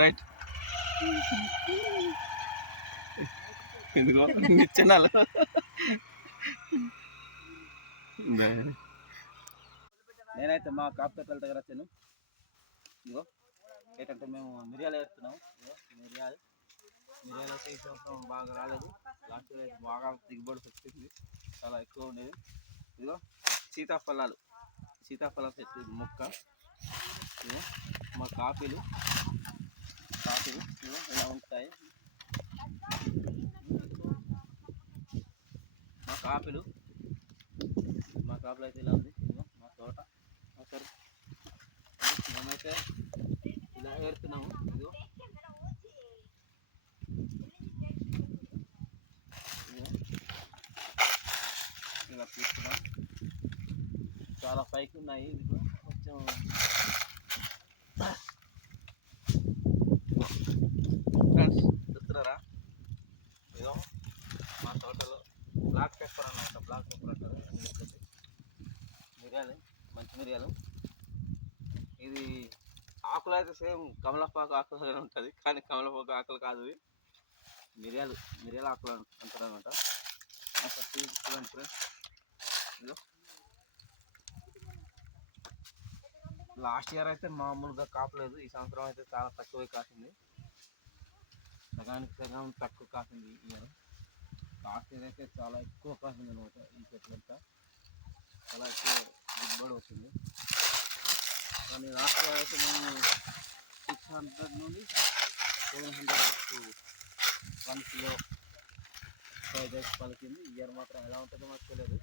Right ఇదిగో నిచ్చెనాలు నేనైతే మా కాపుకట్ల దగ్గర వచ్చాను. ఇదిగో ఏంటంటే మేము మిరియాలు వేస్తున్నాం. ఇదిగో మిరియాలు ఈ సంవత్సరం బాగా రాలేదు. లాస్ట్ బాగా దిగుబడి వచ్చింది, చాలా ఎక్కువ ఉండేది. ఇదిగో సీతాఫలాలు, సీతాఫలం చెట్టు మొక్క. ఇదిగో మా కాఫీలు ఇదిగో ఇలా ఉంటాయి. మా కాఫీలు అయితే ఇలా ఉంది. ఇదిగో మా తోట. సరే మేమైతే ఇలా ఏరుతున్నాము. ఇదిగో ఇలా తీసుకున్నాం. చాలా పైకి ఉన్నాయి. ఇది కొంచెం ఫ్రెండ్స్ చూస్తున్నారా? ఇదిగో మా తోటలో బ్లాక్ పెప్పర్ అన్నమాట. బ్లాక్ పెప్పర్ అంటారు. మిరియాలు, మంచి మిరియాలు. ఇది ఆకులు అయితే సేమ్ కమలపాకు ఆకులు ఉంటుంది, కానీ కమలపాకు ఆకులు కాదు, ఇవి మిరియాల ఆకులు అంటారు అనమాట. చూడండి ఫ్రెండ్స్, ఇదిగో లాస్ట్ ఇయర్ అయితే మామూలుగా కాపలేదు. ఈ సంవత్సరం అయితే చాలా తక్కువ కాసింది, సగం తక్కువ కాసింది ఈ ఇయర్. లాస్ట్ ఇయర్ అయితే చాలా ఎక్కువ కాసింది అనమాట. ఈ చెట్లంతా చాలా ఎక్కువ దిగుబడి వచ్చింది. కానీ లాస్ట్ ఇయర్ అయితే మేము 600 నుండి 700 వరకు 1 కిలో ప్రైజ్ పలికింది. ఈ ఇయర్ మాత్రం ఎలా ఉంటుందో మాకు తెలియదు.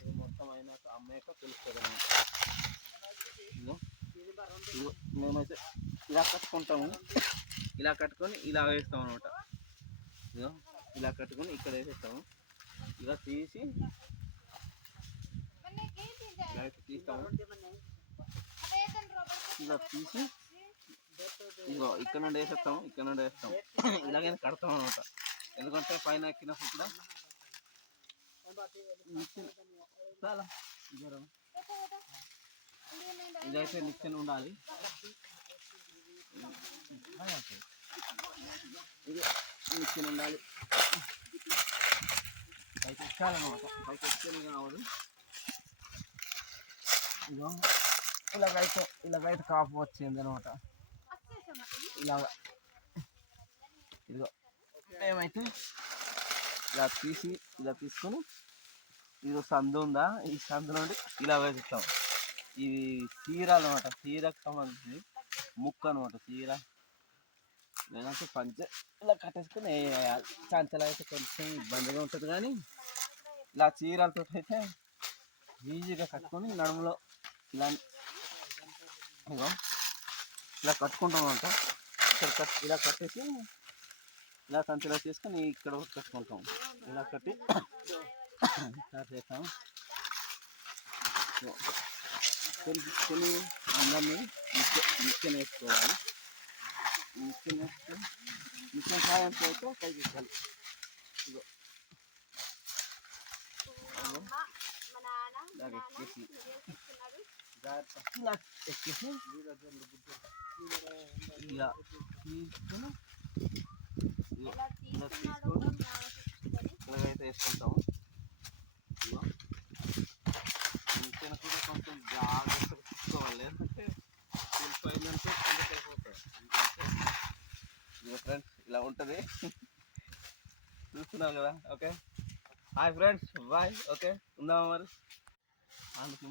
ఇది మొత్తం అయినాక అమ్మాక తెలుస్తుంది అనమాట. మేమైతే ఇలా కట్టుకుంటాము, ఇలా కట్టుకొని ఇలా వేస్తాం అనమాట. ఇదో ఇలా కట్టుకొని ఇక్కడ వేసేస్తాము. ఇలా తీసి తీస్తాము. ఇలా తీసి ఇదిగో ఇక్కడ నుండి వేసేస్తాము, ఇక్కడ నుండి వేస్తాము. ఇలాగైనా కడతాం అనమాట. ఎందుకంటే పైన ఎక్కినప్పుడు కూడా చాలా ఇదైతే నిచ్చెన ఉండాలి. ఇది నిచ్చెన ఉండాలి, పైకి ఎక్కాలన్నమాట. పైకి ఎక్కిన కావాలి. ఇదిగో ఇలాగైతే కాపు వచ్చింది అనమాట. ఇలాగా ఇదిగో ఏమైతే ఇలా తీసుకొని ఇది సందు ఉందా, ఈ సందు నుండి ఇలా వేసిస్తాం. ఇది చీర అనమాట, చీరకు సంబంధించి ముక్క అనమాట. చీర లేదంటే పంచె ఇలా కట్టేసుకొని వేయాలి. సంచలు అయితే కొంచెం ఇబ్బందిగా ఉంటుంది, కానీ ఇలా చీరలతో అయితే ఈజీగా కట్టుకొని నడుములో ఇలా ఇలా కట్టుకుంటాం అనమాట. ఇక్కడ ఇలా కట్టేసి ఇలా సంచలో చేసుకొని ఇక్కడ కట్టుకుంటాం. ఇలా కట్టి స్టార్ట్ చేస్తాం. కొన్ని అందరినీ నిచ్చెన వేసుకోవాలి. నిచ్చెన సాయంతో అయితే పైకి ఎక్కాలి. ఇదిగో ఎక్కేసి ఇలా ఎక్కేసి ఇలా తీసుకొని ఇలాగైతే వేసుకుంటాము. నిచ్చెన కూడా కొంచెం జాగ్రత్తగా తీసుకోవాలి, ఎందుకంటే పైనంటే కిందకి అయిపోతాయి. ఫ్రెండ్స్ ఇలా ఉంటుంది, చూస్తున్నారు కదా. Okay, hi friends, bye. Okay, ఉందామా మరి. అందుకు